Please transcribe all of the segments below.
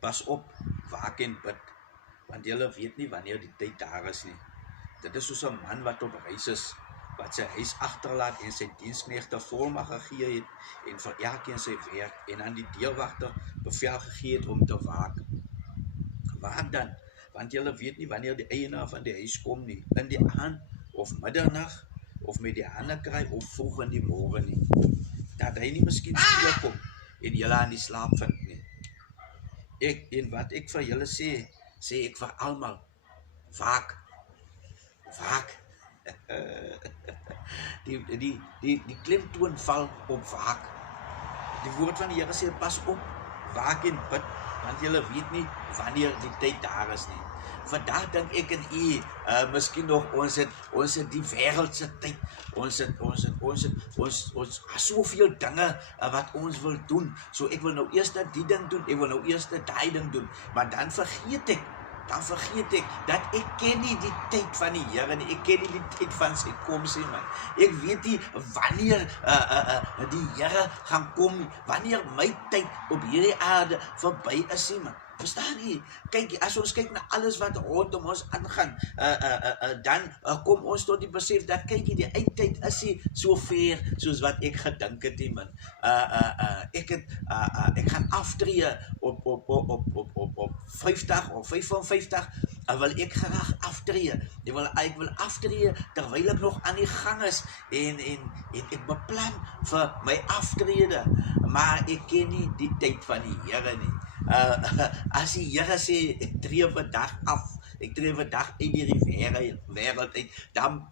pas op, waak en bid, want julle weet nie wanneer die tyd daar is nie. Dit is soos 'n man wat op reis is, wat sy huis agterlaat en sy diensknegte volmag gegee het en vir elkeen sy werk en aan die deurwagter bevel gegee het om te waak. Waak dan, want julle weet nie wanneer die eienaar van die huis kom nie, in die aand of middernag of met die hande kry of vroeg in die môre nie, dat hy nie miskien steel kom en julle aan die slaap vind nie. En wat ek vir julle sê ek vir almal, waak, waak. Die klemtoon val op waak. Die woord van die Here sê, pas op, waak en bid, want julle weet nie wanneer die tyd daar is nie. Vandag dink ek en u, miskien nog, ons het die wêreldse tyd, ons soveel dinge wat ons wil doen, so ek wil nou eers die ding doen, ek wil nou eers die ding doen, maar dan vergeet ek dat ek ken nie die tyd van die Here nie, ek ken nie die tyd van sy koms nie, man. Ek weet nie wanneer die Here gaan kom, wanneer my tyd op hierdie aarde verby is nie, man. Verstaan jy? Kyk, as ons kyk na alles wat rondom ons aangaan, dan kom ons tot die besef dat, kyk, die eindtyd is nie so ver soos wat ek gedink het nie, man. Ek gaan aftree op 50 of 55, wil ek graag aftree. Ek wil aftree terwyl ek nog aan die gang is en ek beplan vir my aftrede, maar ek ken nie die tyd van die Here nie. As die Here sê, ek tree vandag af, ek tree vandag uit die wêreld uit, dan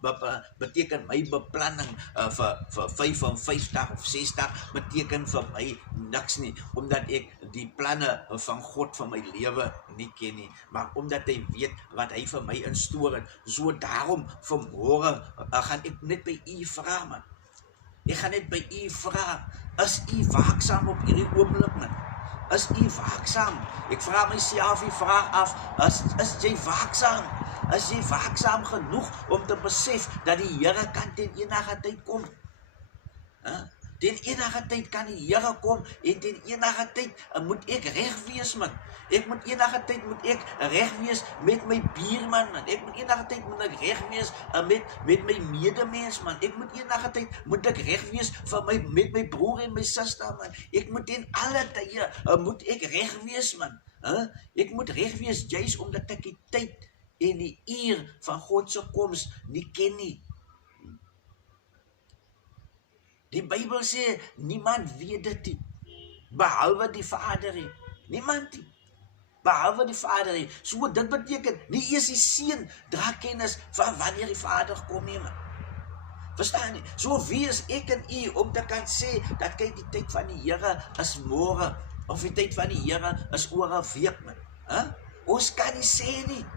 beteken my beplanning vir 55 of 60 beteken vir my niks nie, omdat ek die planne van God vir my lewe nie ken nie, maar omdat hy weet wat hy vir my instoor het. So daarom vanmôre gaan ek net by u vra, man. Ek gaan net by u vra, is u waaksaam op hierdie oomblik, man? Is u waaksaam? Ek vra myself die vraag af, is jy waaksaam? Is jy waaksaam genoeg om te besef dat die Here kan ten enige tyd kom? Ten enige tyd kan die Here kom en ten enige tyd moet ek reg wees, man. Enige tyd moet ek reg wees met my buurman, man. Enige tyd moet ek reg wees met my medemens, man. Enige tyd moet ek reg wees met my broer en my suster, man. Ek moet in alle tye moet ek reg wees, man. Ek moet reg wees juis omdat ek die tyd en die uur van God se koms nie ken nie. Die Bybel sê, niemand weet dit nie, behalwe die Vader nie. Niemand nie, behalwe die Vader nie. So dit beteken, nie eers die Seun dra kennis van wanneer die Vader kom nie, man. Verstaan nie? So wie is ek en u om te kan sê, dat kyk die tyd van die Here is môre, of die tyd van die Here is oor 'n week, man. Ons kan nie sê nie.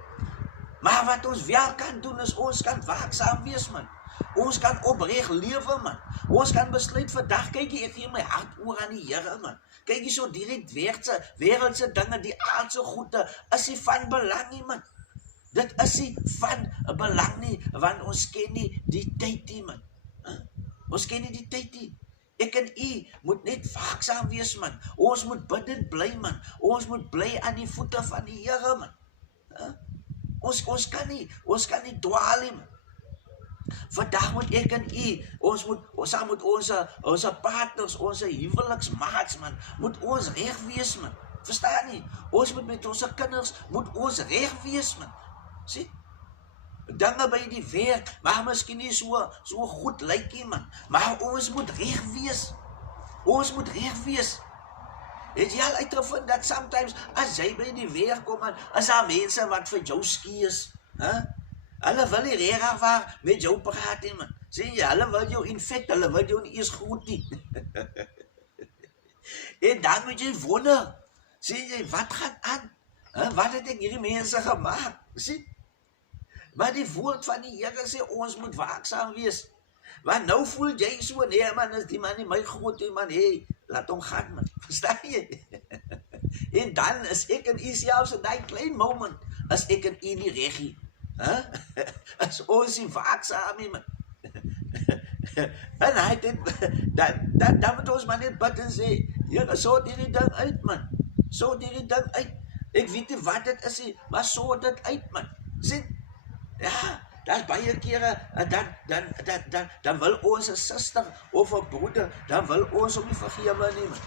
Maar wat ons wel kan doen, is ons kan waaksaam wees, man. Ons kan opreg lewe, man. Ons kan besluit vandag, kyk ek gee my hart oor aan die Here, man. Kyk jy so direk wêreldse dinge, die aardse goede, is nie van belang nie, man. Dit is nie van belang nie, want ons ken nie die tyd nie, man. Ons ken nie die tyd nie. Ek en u moet net waaksaam wees, man. Ons moet bidend bly, man. Ons moet bly aan die voete van die Here, man. Ons kan nie dwaal nie, man. Vandag moet ek en u, saam met ons partners, ons huweliksmaats, man, moet ons reg wees, man. Verstaan nie? Ons moet met ons kinders, moet ons reg wees, man. Sien? Dinge by die werk, maar miskien nie so goed lyk nie, man. Maar ons moet reg wees. Ons moet reg wees. Het jy al uitgevind dat sometimes, as jy by die werk kom, man, is daar mense wat vir jou skie is, Hulle wil nie regtig waar met jou praat nie, man. Sien jy, hulle wil jou infect, hulle wil jou nie eers goed nie. En dan moet jy wonder, sien jy, wat gaan aan? Wat het ek hierdie mense gemaak? Sien? Maar die woord van die Here sê, ons moet waaksaam wees. Want nou voel jy so, nee man, is die man nie my goed nie, man, hey, laat hom gaan, man. Verstaan jy? En dan is ek en u selfs in die klein moment, is ek en u nie reg nie. As ons nie waaksaam nie, man. En dan moet ons maar net bid en sê, Here, sort hierdie ding uit, man. So die ding uit. Ek weet nie wat dit is nie, maar so dit uit, man. Sien? Ja, daar's baie kere dan wil ons 'n suster of 'n broeder, dan wil ons hom nie vergewe nie, man.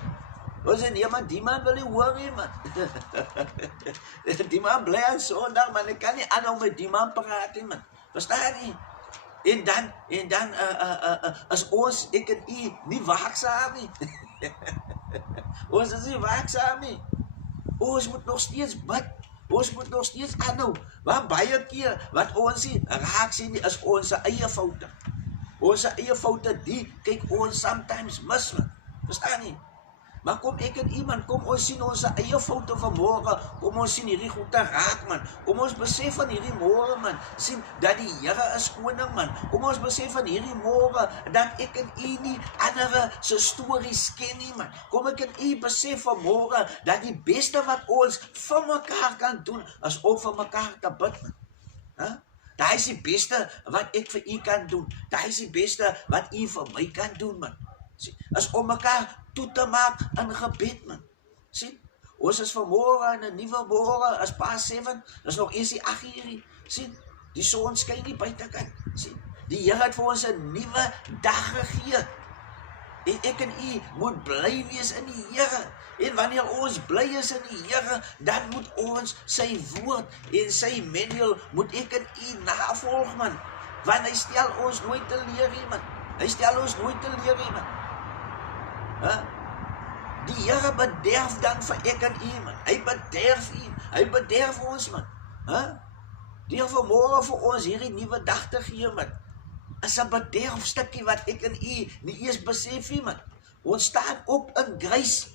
Ons sê nee man, die man wil nie hoor nie, man. Die man bly aan Sondag, man. Ek kan nie aanhou met die man praat nie, man. Verstaan nie? En dan as ons, ek en u, nie waaksaam nie. Ons is nie waaksaam nie. Ons moet nog steeds bid. Ons moet nog steeds aanhou. Want baie keer wat ons nie raak sien nie, is ons eie foute. Ons eie foute, die kyk ons sometimes mis, man. Verstaan nie? Maar kom ek en iemand, kom ons sien ons eie foute vanmôre, kom ons sien hierdie goed te raak, man. Kom ons besef van hierdie môre, man, sien dat die Here is koning, man. Kom ons besef van hierdie môre, dat ek en u nie ander se stories ken nie, man. Kom ek en u besef vanmôre, dat die beste wat ons vir mekaar kan doen, is om vir mekaar te bid, man. Huh? Daai is die beste wat ek vir u kan doen. Daai is die beste wat u vir my kan doen, man. Is om mekaar toe te maak in gebed, man. Sien, ons is vanmôre in 'n nuwe môre, as pas 7, is nog eers die 8:00. Sien, die son skyn nie buitekant. Sien, die Here het vir ons 'n nuwe dag gegee. En ek en u moet bly wees in die Here. En wanneer ons bly is in die Here, dan moet ons sy woord en sy manual moet ek en u navolg, man. Want hy stel ons nooit te leer nie, man. Hy stel ons nooit te leer nie, man. Die Here bederf dan vir ek en u, man. Hy bederf u. Hy bederf ons, man. Deur vanmôre vir ons hierdie nuwe dag te gee, man. Is 'n bederfstukkie wat ek en u nie eers besef nie, man. Ons staan op in grace.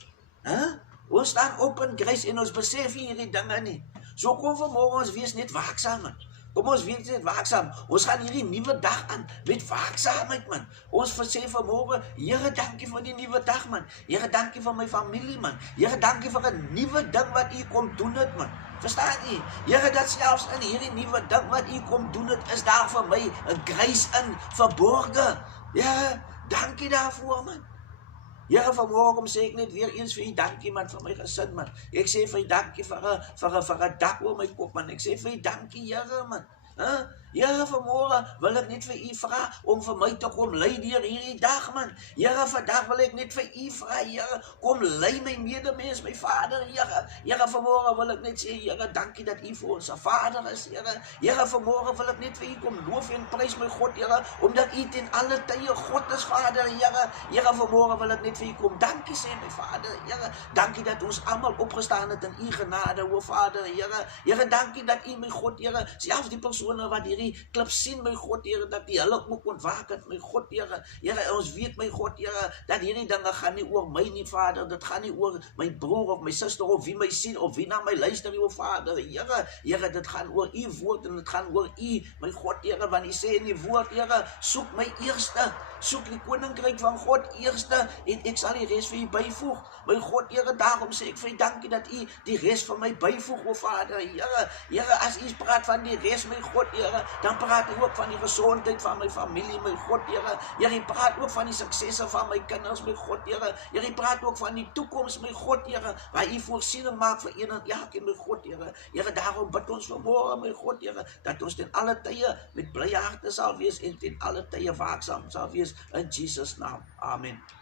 Ons staan op in grace en ons besef nie hierdie dinge nie. So kom vanmôre ons wees net waaksaam, man. Kom ons wees net waaksaam. Ons gaan hierdie nuwe dag aan met waaksaamheid, man. Ons sê vanmôre, Here, dankie vir die nuwe dag, man. Here, dankie vir my familie, man. Here, dankie vir 'n nuwe ding wat u kom doen het, man. Verstaan u? Here, dat selfs in hierdie nuwe ding wat u kom doen het, is daar vir my 'n grace in verborge. Ja, dankie daarvoor, man. Here, vanmôre kom sê ek net weer eens vir u dankie, man, vir my gesin, man. Ek sê vir u dankie vir 'n dak oor my kop, man. Ek sê vir u dankie, Here, man. Here, vanmôre wil ek net vir u vra om vir my te kom lei deur hierdie dag, man. Here, vandag wil ek net vir u vra, Here, kom lei my medemens, my Vader, Here. Here, vanmôre wil ek net sê, Here, dankie dat u vir ons 'n Vader is, Here. Here, vanmôre wil ek net vir u kom loof en prys my God, Here, omdat u ten alle tye God is, Vader, Here. Here, vanmôre wil ek net vir u kom dankie sê, my Vader, Here. Dankie dat ons almal opgestaan het in u genade, o Vader, Here. Here, dankie dat u, my God, Here, selfs die persone wat hierdie klip sien, my God, Here, dat die hulle ook ontwaak het, my God, Here. Here, ons weet, my God, Here, dat hierdie dinge gaan nie oor my nie, Vader. Dit gaan nie oor my broer of my suster of wie my sien of wie na my luister, o Vader, Here. Here, dit gaan oor u woord en dit gaan oor u, my God, Here, want u sê in die woord, Here, soek my eerste, soek die koninkryk van God eerste en ek sal die res vir u byvoeg. My God, Here, daarom sê ek vir u dankie dat u die res vir my byvoeg, o Vader, Here. Here, as u praat van die res, my God, Here, dan praat u ook van die gesondheid van my familie, my God, Here. Here, u praat ook van die suksesse van my kinders, my God, Here. Here, u praat ook van die toekoms, my God, Here, waar u voorsiening maak vir een en elkeen, my God, Here. Here, daarom bid ons vanmôre, my God, Here, dat ons ten alle tye met blye harte sal wees en ten alle tye waaksaam sal wees in Jesus naam. Amen.